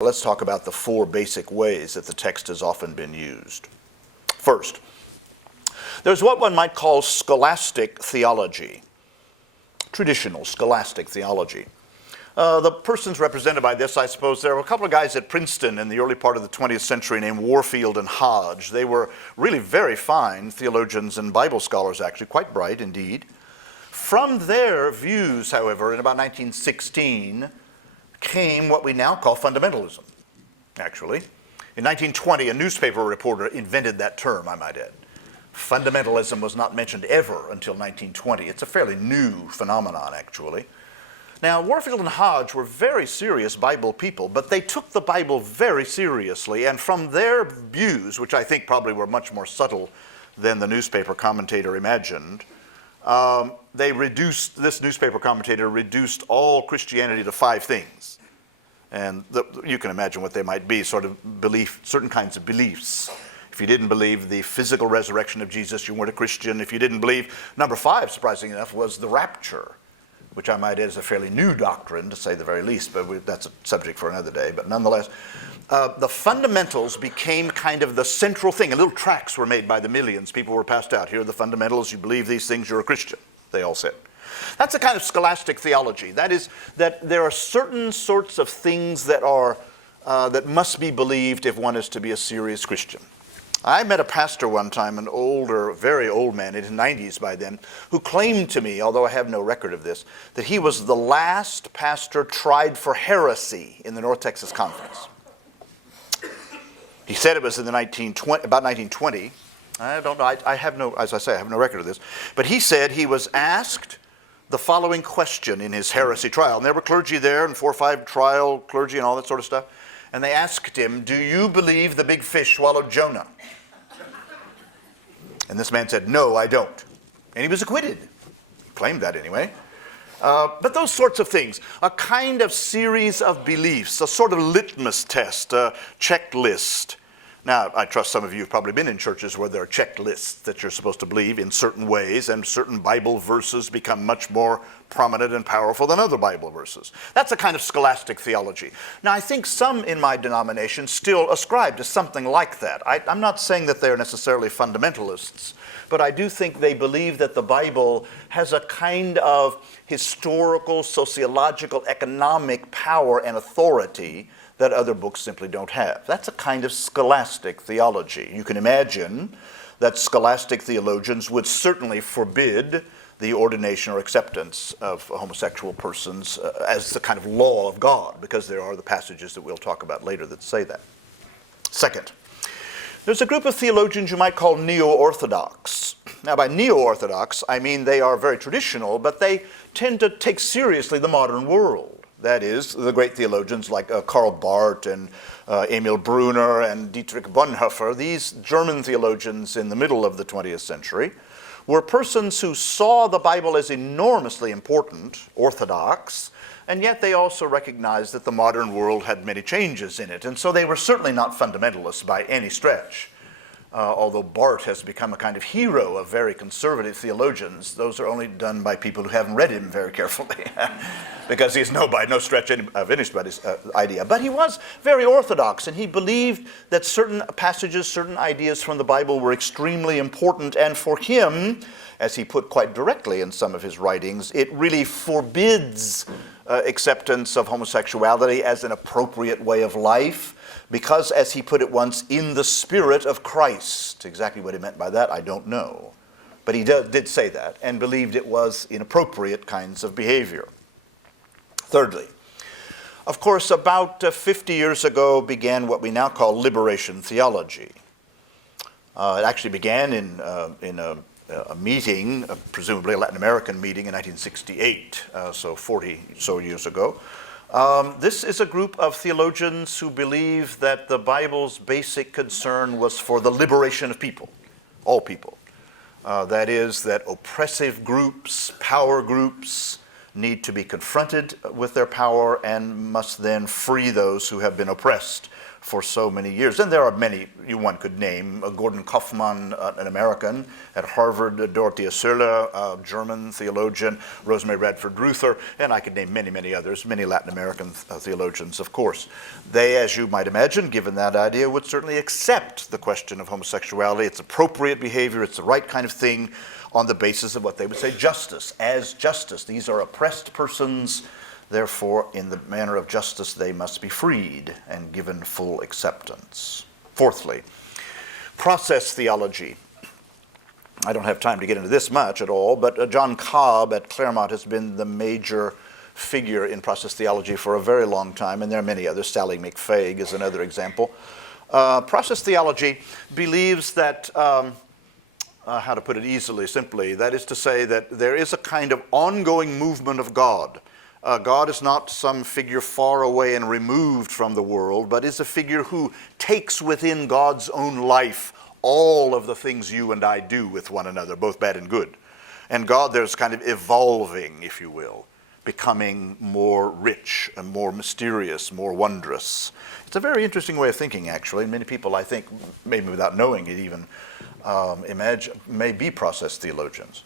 Let's talk about the four basic ways that the text has often been used. First, there's what one might call scholastic theology, traditional scholastic theology. The persons represented by this, I suppose, there were a couple of guys at Princeton in the early part of the 20th century named Warfield and Hodge. They were really very fine theologians and Bible scholars, actually, quite bright indeed. From their views, however, in about 1916, came what we now call fundamentalism, actually. In 1920, a newspaper reporter invented that term, I might add. Fundamentalism was not mentioned ever until 1920. It's a fairly new phenomenon, actually. Now, Warfield and Hodge were very serious Bible people, but they took the Bible very seriously, and from their views, which I think probably were much more subtle than the newspaper commentator imagined, this newspaper commentator reduced all Christianity to 5 things. And you can imagine what they might be, certain kinds of beliefs. If you didn't believe the physical resurrection of Jesus, you weren't a Christian. If you didn't believe, number 5, surprisingly enough, was the rapture, which I might add is a fairly new doctrine, to say the very least, but that's a subject for another day. But nonetheless, the fundamentals became kind of the central thing. And little tracts were made by the millions. People were passed out. Here are the fundamentals. You believe these things, you're a Christian, they all said. That's a kind of scholastic theology. That is, that there are certain sorts of things that must be believed if one is to be a serious Christian. I met a pastor one time, an older, very old man, in his 90s by then, who claimed to me, although I have no record of this, that he was the last pastor tried for heresy in the North Texas Conference. He said it was in about 1920. I don't know. I have no, as I say, I have no record of this. But he said he was asked the following question in his heresy trial. And there were clergy there, and 4 or 5 trial clergy and all that sort of stuff. And they asked him, "Do you believe the big fish swallowed Jonah?" And this man said, "No, I don't." And he was acquitted. He claimed that anyway. But those sorts of things, a kind of series of beliefs, a sort of litmus test, a checklist. Now, I trust some of you have probably been in churches where there are checklists that you're supposed to believe in certain ways, and certain Bible verses become much more prominent and powerful than other Bible verses. That's a kind of scholastic theology. Now, I think some in my denomination still ascribe to something like that. I'm not saying that they're necessarily fundamentalists, but I do think they believe that the Bible has a kind of historical, sociological, economic power and authority that other books simply don't have. That's a kind of scholastic theology. You can imagine that scholastic theologians would certainly forbid the ordination or acceptance of homosexual persons as the kind of law of God, because there are the passages that we'll talk about later that say that. Second, there's a group of theologians you might call neo-orthodox. Now, by neo-orthodox, I mean they are very traditional, but they tend to take seriously the modern world. That is, the great theologians like Karl Barth and Emil Brunner and Dietrich Bonhoeffer, these German theologians in the middle of the 20th century, were persons who saw the Bible as enormously important, orthodox, and yet they also recognized that the modern world had many changes in it. And so they were certainly not fundamentalists by any stretch. Although Barth has become a kind of hero of very conservative theologians, those are only done by people who haven't read him very carefully, because he's by no stretch of anybody's idea. But he was very orthodox, and he believed that certain passages, certain ideas from the Bible were extremely important, and for him, as he put quite directly in some of his writings, it really forbids acceptance of homosexuality as an appropriate way of life, because, as he put it once, in the spirit of Christ. Exactly what he meant by that, I don't know. But he did say that, and believed it was inappropriate kinds of behavior. Thirdly, of course, about 50 years ago began what we now call liberation theology. It actually began in a meeting, presumably a Latin American meeting in 1968, so 40 so years ago. This is a group of theologians who believe that the Bible's basic concern was for the liberation of people, all people. That is, that oppressive groups, power groups, need to be confronted with their power and must then free those who have been oppressed for so many years. And there are many one could name. Gordon Kaufman, an American at Harvard, Dorothea Sölle, a German theologian, Rosemary Radford Ruther, and I could name many, many others, many Latin American theologians, of course. They, as you might imagine, given that idea, would certainly accept the question of homosexuality. It's appropriate behavior, it's the right kind of thing, on the basis of what they would say justice, as justice. These are oppressed persons, therefore, in the manner of justice, they must be freed and given full acceptance. Fourthly, process theology. I don't have time to get into this much at all, but John Cobb at Claremont has been the major figure in process theology for a very long time, and there are many others. Sally McFaig is another example. Process theology believes that how to put it easily, simply, that is to say that there is a kind of ongoing movement of God. God is not some figure far away and removed from the world, but is a figure who takes within God's own life all of the things you and I do with one another, both bad and good. And God, there's kind of evolving, if you will, becoming more rich and more mysterious, more wondrous. It's a very interesting way of thinking, actually. Many people, I think, maybe without knowing it even, may be process theologians.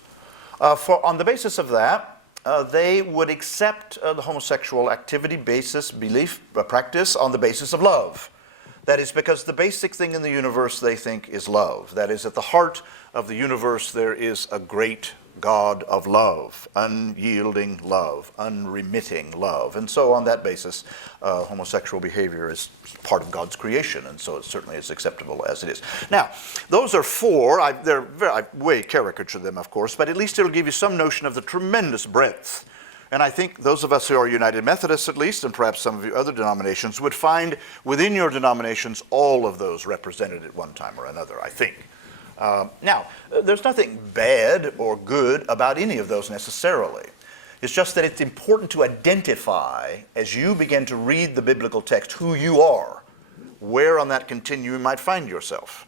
On the basis of that, they would accept the homosexual activity, basis, belief, practice on the basis of love. That is because the basic thing in the universe they think is love. That is, at the heart of the universe there is a great God of love, unyielding love, unremitting love. And so on that basis, homosexual behavior is part of God's creation, and so it certainly is acceptable as it is. Now, those are four. I way caricature them, of course, but at least it'll give you some notion of the tremendous breadth. And I think those of us who are United Methodists, at least, and perhaps some of you other denominations, would find within your denominations all of those represented at one time or another, I think. Now, there's nothing bad or good about any of those necessarily. It's just that it's important to identify, as you begin to read the biblical text, who you are, where on that continuum you might find yourself.